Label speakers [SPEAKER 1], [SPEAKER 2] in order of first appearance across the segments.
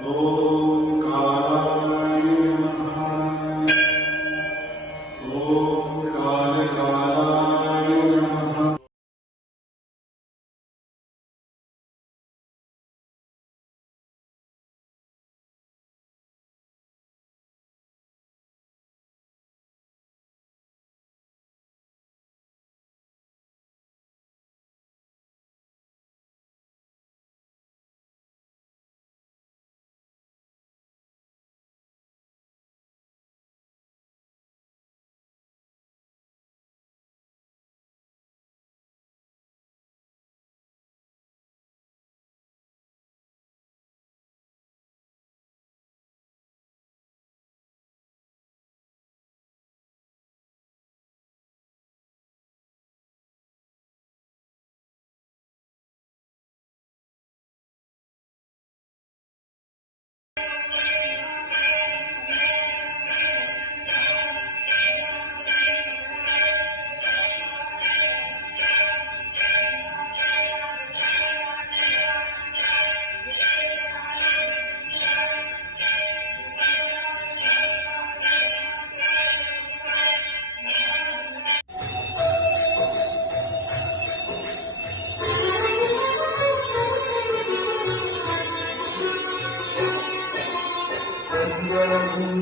[SPEAKER 1] Oh.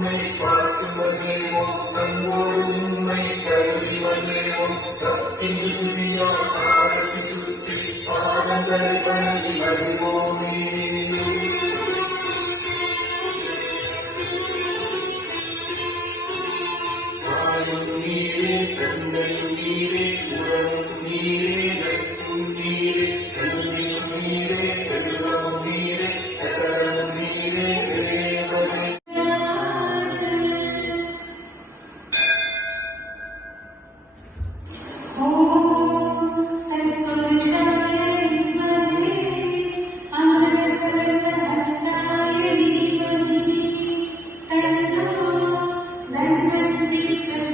[SPEAKER 2] கண்களும் உண்மை பார்க்குவதேவும் கண்கோடு உண்மை கருதிவதேவும் சக்தியில் துரியா ஆரத்தி சுற்றி பாடங்களை பணி வருவோமே தாயும் நீரே தந்தையும் நீரே உறவும் நீரே Thank you.